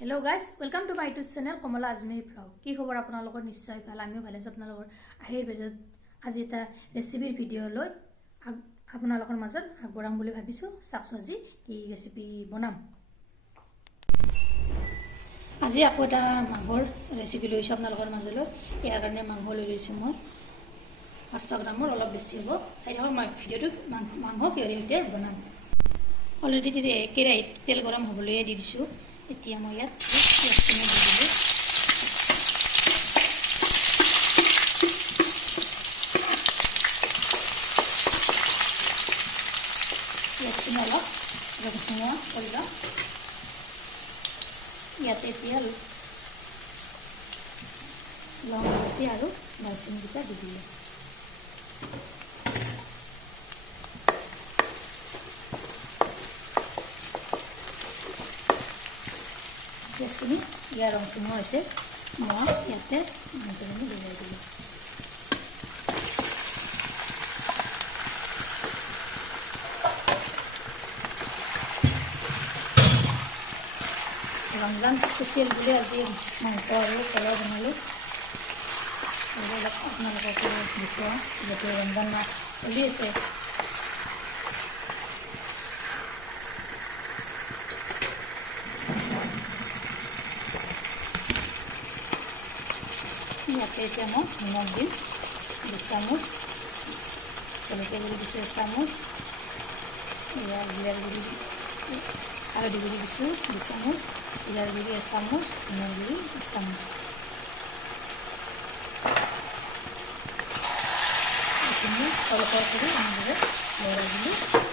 Hello' guys welcome to my YouTube channel Kamala Ajmeri vlog কি খবৰ আপোনালোকৰ নিশ্চয় ভাল আমিও ভালে আছোঁ। আপোনালোকৰ ভিডিঅ'ত আজি এটা ৰেচিপিৰ ভিডিঅ' লৈ আগ- আপোনালোকৰ মাজত আগবঢ়াম বুলি ভাবিছোঁ। চাওকচোন আজি কি ৰেচিপি বনাম। আজি আকৌ এটা মাংসৰ ৰেচিপি লৈছোঁ আপোনালোকৰ মাজলৈ। ইয়াৰ কাৰণে মাংস লৈ লৈছোঁ মই। পাঁচশ গ্ৰামৰ অলপ বেছি হ'ব। চাই থাকক মই ভিডিঅ'টোত মাংস মাংস কিহৰ সৈতে বনাম। অলৰেডি কেৰাহীত তেল গৰম হ'বলৈয়ে দি দিছোঁ। metíamos ya y hacemos el bebé. Y así no va, vamos a hacer, va a ser mitad de día. Thank. ইলাচি আৰু দালচেনিকেইটা দি দিলোঁ পিঁয়াজখিনি ইয়াৰ ৰংচুঙা হৈছে মই ইয়াতে মাংসখিনি দিলাই দিলোঁ ৰমজান স্পেচিয়েল বুলি আজি মাংস আৰু পোলাও বনালোঁ এইবিলাক আপোনালোককো দেখুৱাওঁ যিহেতু ৰমজান মাহ চলি আছে sini apa yang saya mau Menambil Bersamus Kalau kita beri besu bersamus Ya, biar beri Kalau diberi besu bersamus Biar beri bersamus Menambil bersamus Di kalau kau beri Ini juga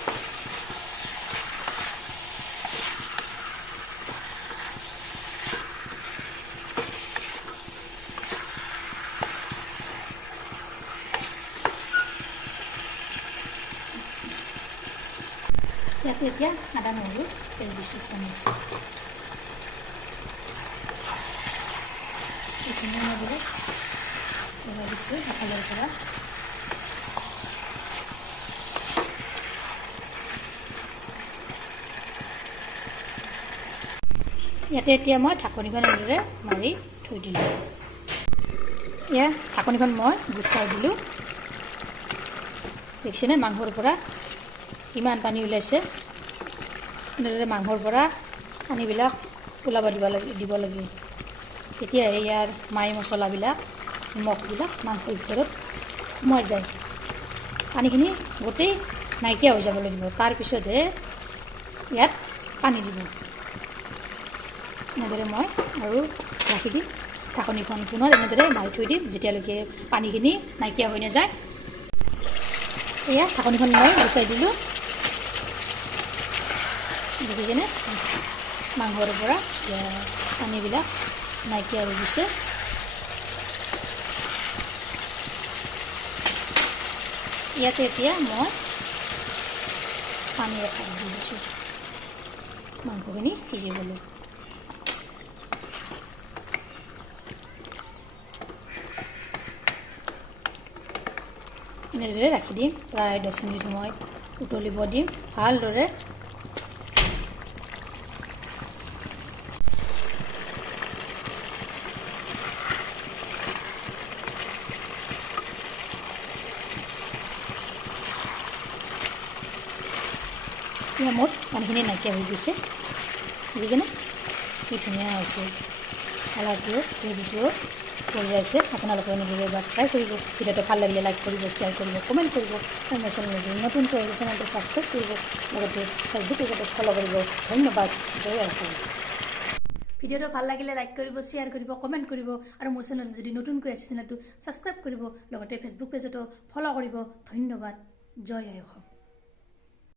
ইয়াতে এতিয়া আদা নহৰু তেল দিছোঁ চামুচ এইখিনি মই বোলে লগাই দিছোঁ এফালৰ পৰা ইয়াতে এতিয়া মই ঢাকনিখন এনেদৰে মাৰি থৈ দিলোঁ। এয়া ঢাকনিখন মই গুচাই দিলোঁ। দেখিছেনে? মাংসৰ পৰা কিমান পানী ওলাইছে। এনেদৰে মাংসৰ পৰা পানীবিলাক ওলাব দিব লাগে দিব লাগে। তেতিয়াহে ইয়াৰ মাই মছলাবিলাক নিমখবিলাক মাংসৰ ভিতৰত সোমাই যায়। পানীখিনি গোটেই নাইকিয়া হৈ যাব লাগিব। তাৰপিছতহে ইয়াত পানী দিব। এনেদৰে মই আৰু ৰাখি দিম। ঢাকনিখন পুনৰ এনেদৰে মাৰি থৈ দিম যেতিয়ালৈকে পানীখিনি নাইকিয়া হৈ নাযায়। এয়া ঢাকনিখন মই গুচাই দিলোঁ। দেখিছেনে মাংসৰ পৰা পানীবিলাক নাইকিয়া হৈ গৈছে। ইয়াতে এতিয়া মই পানী এখাপ দি দিছোঁ। মাংসখিনি সিজিবলৈ। এনেদৰে ৰাখি দিম। প্ৰায় দহ মিনিট সময় উতলিব দিম। ভালদৰে এতিয়া মোৰ পানীখিনি নাইকিয়া হৈ গৈছে। বুজিছেনে? কি ধুনীয়া হৈছে। কালাৰটো গ্ৰেভিটো পৰি যাইছে আপোনালোকে এনেদৰে এবাৰ ট্ৰাই কৰিব। ভিডিঅ'টো ভালো লাগিলে লাইক কৰিব শ্বেয়াৰ কৰিব কমেণ্ট কৰিব। আৰু মোৰ চেনেল যদি নতুনকৈ আহিছে চেনেলটো ছাবস্ক্ৰাইব কৰিব। লগতে ফেচবুক পেজতো ফ'ল' কৰিব। ধন্যবাদ। জয় অসম ভিডিঅ'টো ভালো লাগিলে লাইক কৰিব শ্বেয়াৰ কৰিব কমেণ্ট কৰিব। আৰু মোৰ চেনেল যদি নতুনকৈ আছে চেনেলটো ছাবস্ক্ৰাইব কৰিব। লগতে ফেচবুক পেজতো ফ'ল' কৰিব। ধন্যবাদ। জয় অসম